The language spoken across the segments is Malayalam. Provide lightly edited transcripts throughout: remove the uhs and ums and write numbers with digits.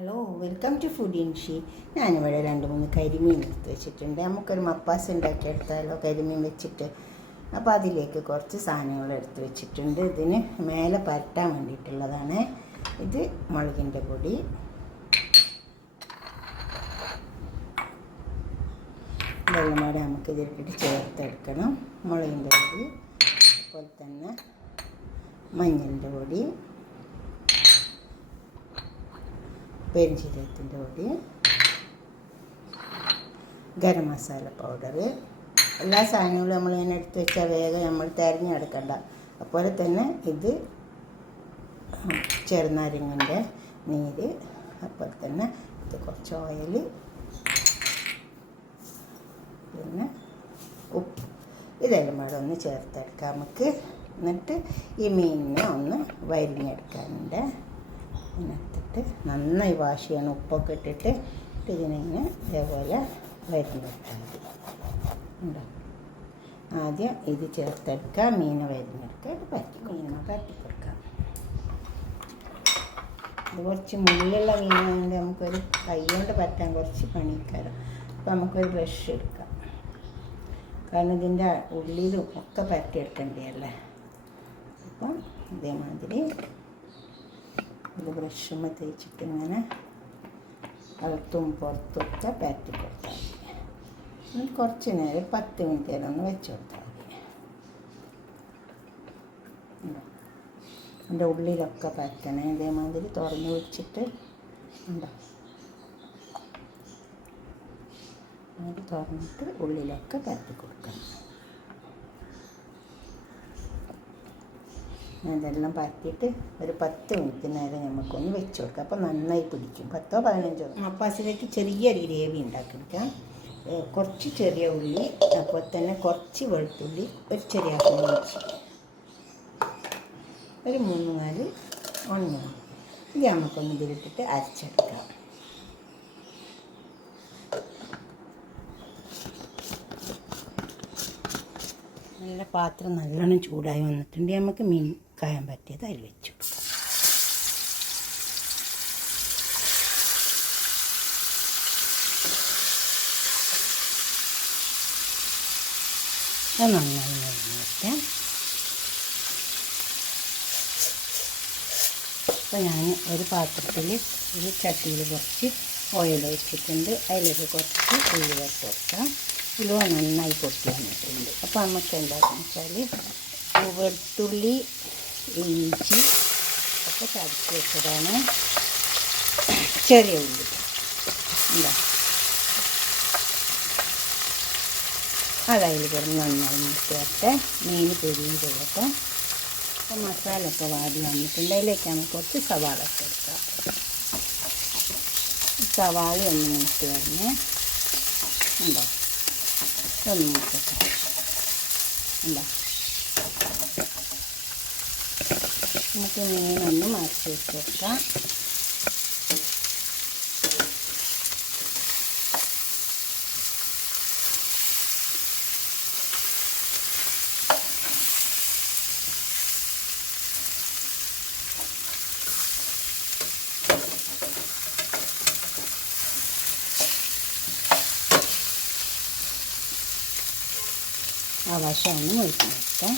ഹലോ, വെൽക്കം ടു ഫുഡ് ഇൻഷി. ഞാനിവിടെ 2-3 കരിമീൻ എടുത്ത് വെച്ചിട്ടുണ്ട്. നമുക്കൊരു മപ്പാസ് ഉണ്ടാക്കിയെടുത്താലോ കരിമീൻ വെച്ചിട്ട്. അപ്പോൾ അതിലേക്ക് കുറച്ച് സാധനങ്ങൾ എടുത്ത് വെച്ചിട്ടുണ്ട്. ഇതിന് മേലെ പരട്ടാൻ വേണ്ടിയിട്ടുള്ളതാണ്. ഇത് മുളകിൻ്റെ പൊടി, ഇതെല്ലാം കൂടെ നമുക്ക് ഇതിലിട്ടിട്ട് ചേർത്തെടുക്കണം. മുളകിൻ്റെ പൊടി, അതുപോലെ തന്നെ മഞ്ഞളിൻ്റെ പൊടി, പെരുംജീരകത്തിൻ്റെ പൊടി, ഗരം മസാല പൗഡർ. എല്ലാ സാധനങ്ങളും നമ്മൾ ഇങ്ങനെ എടുത്ത് വെച്ചാൽ വേഗം നമ്മൾ തിരഞ്ഞെടുക്കണ്ട. അതുപോലെ തന്നെ ഇത് ചെറുനാരങ്ങൻ്റെ നീര്, അതുപോലെ തന്നെ ഇത് കുറച്ച് ഓയിൽ, പിന്നെ ഉപ്പ്. ഇതെല്ലാം കൂടെ ഒന്ന് ചേർത്തെടുക്കാം നമുക്ക്. എന്നിട്ട് ഈ മീനിനെ ഒന്ന് വരിഞ്ഞെടുക്കാനുണ്ട്. ഇതിനകത്തിട്ട് നന്നായി വാഷ് ചെയ്യണം, ഉപ്പൊക്കെ ഇട്ടിട്ട് ഇതിനെ ഇതേപോലെ വരിഞ്ഞെടുത്താൽ മതി. ഉണ്ടോ? ആദ്യം ഇത് ചേർത്തെടുക്കുക, മീൻ വരിഞ്ഞെടുക്കുക, മീനിനെ പരട്ടിക്കൊടുക്കാം. ഇത് കുറച്ച് മുള്ളുള്ള മീനായതുകൊണ്ട് നമുക്കൊരു കൈ കൊണ്ട് പറ്റാൻ കുറച്ച് പണിക്കാരം. അപ്പോൾ നമുക്കൊരു ബ്രഷ് എടുക്കാം, കാരണം ഇതിൻ്റെ ഉള്ളിലും ഒക്കെ പരട്ടിയെടുക്കേണ്ടതല്ലേ. അപ്പം ഇതേമാതിരി ഇത് ബ്രഷുമ്മ തേച്ചിട്ട് ഇങ്ങനെ അകത്തും പുറത്തൊക്കെ പരത്തി കൊടുത്താൽ മതി. കുറച്ച് നേരം 10 മിനിറ്റ് നേരം ഒന്ന് വെച്ച് കൊടുത്താൽ മതി. അതിൻ്റെ ഉള്ളിലൊക്കെ പരത്തണേ. ഇതേമാതിരി തുറന്ന് വെച്ചിട്ട് ഉണ്ടോ, അത് തുറന്നിട്ട് ഉള്ളിലൊക്കെ പരത്തി കൊടുക്കണം. ഇതെല്ലാം പരത്തിയിട്ട് ഒരു 10 മിനിറ്റ് നേരം നമുക്കൊന്ന് വെച്ച് കൊടുക്കാം. അപ്പോൾ നന്നായി പിടിക്കും. 10-15 മപ്പാസിലേക്ക് ചെറിയൊരു ഗ്രേവി ഉണ്ടാക്കിയെടുക്കാം. കുറച്ച് ചെറിയ ഉള്ളി, അപ്പോൾ തന്നെ കുറച്ച് വെളുത്തുള്ളി, ഒരു ചെറിയ ഇഞ്ചി, ഒരു 3-4 ഒന്നിയ. ഇത് നമുക്കൊന്ന് ഇതിലിട്ടിട്ട് അരച്ചെടുക്കാം. നല്ല പാത്രം നല്ലോണം ചൂടായി വന്നിട്ടുണ്ട്. നമുക്ക് മീൻ കായാൻ പറ്റിയത് അതിൽ വെച്ചു കൊടുക്കാം. അത് നന്നായി വയ്ക്കാം. അപ്പോൾ ഞാൻ ഒരു പാത്രത്തിൽ ഒരു ചട്ടിയിൽ കുറച്ച് ഓയിൽ ഒഴിച്ചിട്ടുണ്ട്. അതിലേക്ക് കുറച്ച് ഉള്ളി വറുത്ത് കൊടുക്കാം. ഉലുവ നന്നായി പൊട്ടി വന്നിട്ടുണ്ട്. അപ്പോൾ നമുക്ക് എന്താണെന്ന് വെച്ചാൽ വെളുത്തുള്ളി, ഇഞ്ചി ഒക്കെ ചതച്ച് വെച്ചതാണ്. ചെറിയ ഉള്ളി എന്താ അതതിൽ കിടന്ന് നന്നായി ചേർത്ത് മീൻ പൊരിയും ചെയ്യട്ടെ. അപ്പോൾ മസാല ഒക്കെ വാടി വന്നിട്ടുണ്ട്. അതിലേക്ക് നമുക്ക് കുറച്ച് സവാള ഒക്കെ എടുക്കാം. സവാള ഒന്ന് മൂത്ത് വരുന്നേ ഉണ്ടോ, ഒന്ന് മൂക്കട്ടെ ഉണ്ടോ. നമുക്ക് മീനൊന്ന് മറിച്ച് വെച്ച് കൊടുക്കാം. ആ വശം ഒന്ന് ഒഴിച്ച് വെക്കാം.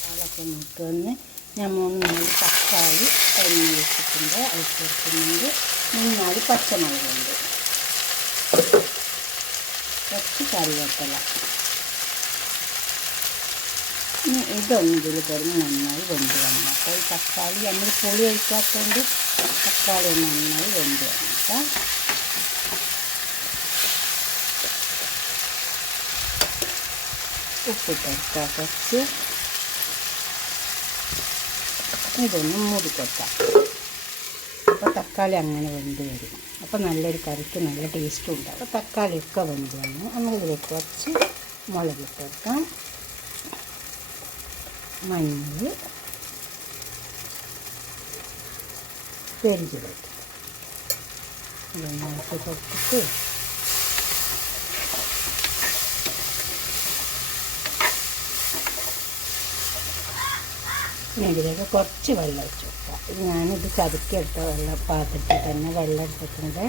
പാലൊക്കെ മൂത്ത് വന്ന് ഞാൻ 3-4 തക്കാളി അരിഞ്ഞ് വെച്ചിട്ടുണ്ട്. അത് ചേർക്കുന്നുണ്ട്. 3-4 പച്ചമുളകുണ്ട്, കുറച്ച് കറിവേപ്പില. ഇനി ഇതൊന്നും ഇതിൽ കിടന്ന് നന്നായി വെന്ത് വന്നു. അപ്പോൾ ഈ തക്കാളി നമ്മൾ പുളി ഒഴിക്കാത്തതുകൊണ്ട് തക്കാളി ഒന്ന് നന്നായി വെന്ത് വന്നിട്ടാൽ ഉപ്പിട്ടെടുക്കുക. കുറച്ച് ഇതൊന്ന് മൂടിക്കൊടുക്കാം. അപ്പോൾ തക്കാളി അങ്ങനെ വെന്ത് വരും. അപ്പോൾ നല്ലൊരു കറിക്ക് നല്ല ടേസ്റ്റും ഉണ്ടാവും. അപ്പോൾ തക്കാളിയൊക്കെ വെന്ത് വന്നു. നമുക്കിതിലേക്ക് കുറച്ച് മുളകിട്ട് കൊടുക്കാം. മഞ്ഞൾ, പെരുംജീരകം ഇതൊന്ന് ഇട്ട് കൊടുത്തിട്ട് ഇനി ഇതിലേക്ക് കുറച്ച് വെള്ളം ഒഴിച്ച് കൊടുക്കാം. ഇത് ഞാനിത് ചതുക്കിയെടുത്ത വെള്ളം പാത്രത്തിൽ തന്നെ വെള്ളം എടുത്തിട്ടുണ്ട്.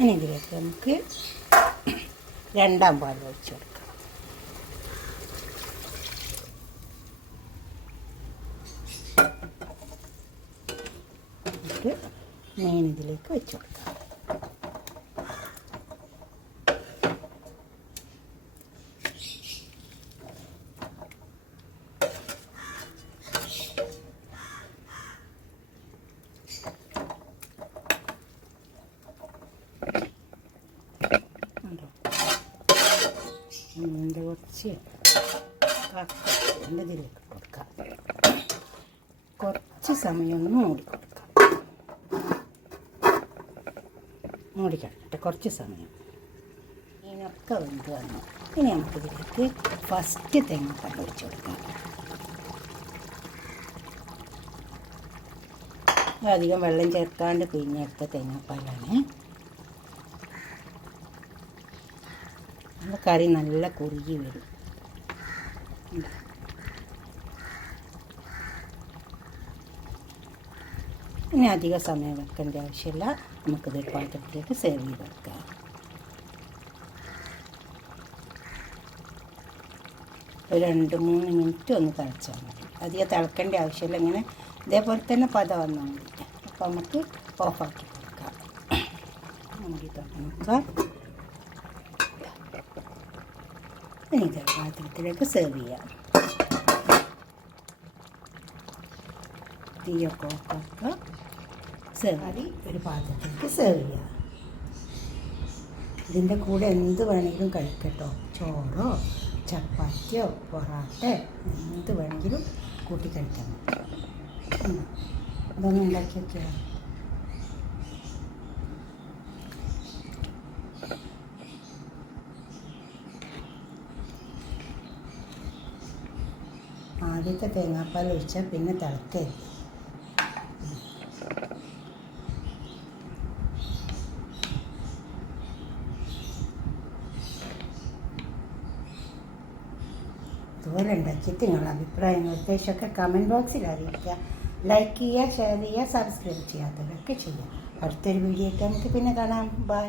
ഇനി ഇതിലേക്ക് നമുക്ക് രണ്ടാം പാൽ ഒഴിച്ച് കൊടുക്കാം. എന്നിട്ട് മീൻ ഇതിലേക്ക് വെച്ച് കൊടുക്കാം. ഇതിൻ്റെ കുറച്ച് കക്കൻ്റെ ഇതിലേക്ക് കൊടുക്കാം. കുറച്ച് സമയം ഒന്ന് മൂടി കൊടുക്കാം. മൂടിക്കട്ടെ കുറച്ച് സമയം. മീനൊക്കെ വെന്ത് വന്നു. ഇനി നമുക്കിതിലേക്ക് ഫസ്റ്റ് തേങ്ങാപ്പാൽ ഒഴിച്ച് കൊടുക്കാം. അധികം വെള്ളം ചേർക്കാണ്ട് പിഴിഞ്ഞെടുത്ത തേങ്ങാപ്പാലാണ്. കറി നല്ല കുറുകി വരും. ഇനി അധിക സമയം വെക്കേണ്ട ആവശ്യമില്ല. നമുക്കിതൊരു പാത്രത്തിലേക്ക് സെർവ് ചെയ്ത് വെക്കാം. ഒരു 2-3 മിനിറ്റ് ഒന്ന് തിളച്ചാൽ മതി. അധികം തിളക്കേണ്ട ആവശ്യമില്ല. ഇങ്ങനെ ഇതേപോലെ തന്നെ പദം വന്നാൽ മതി. അപ്പോൾ നമുക്ക് ഓഫാക്കി കൊടുക്കാം. നമുക്ക് തുറക്കാം. ഇനി ഇത് പാത്രത്തിലേക്ക് സെർവ് ചെയ്യാം. തീയൊക്കെ ഓഫാക്കുക. കറി ഒരു പാത്രത്തിലേക്ക് സെർവ് ചെയ്യാം. ഇതിൻ്റെ കൂടെ എന്ത് വേണമെങ്കിലും കഴിക്കട്ടോ. ചോറോ ചപ്പാത്തിയോ പൊറാട്ട എന്ത് വേണമെങ്കിലും കൂട്ടി കഴിക്കാൻ പറ്റും. അതൊന്നും ഉണ്ടാക്കി വയ്ക്കുക. ആദ്യത്തെ തേങ്ങാപ്പാൽ ഒഴിച്ചാൽ പിന്നെ തിളക്കരുത്. ഇതുപോലെ ഉണ്ടാക്കിയിട്ട് നിങ്ങളുടെ അഭിപ്രായം നിർദ്ദേശമൊക്കെ കമൻറ്റ് ബോക്സിൽ അറിയിക്കുക. ലൈക്ക് ചെയ്യുക, ഷെയർ ചെയ്യുക, സബ്സ്ക്രൈബ് ചെയ്യാത്തവരൊക്കെ ചെയ്യുക. അടുത്തൊരു വീഡിയോ ആയിട്ട് നമുക്ക് പിന്നെ കാണാം. ബൈ.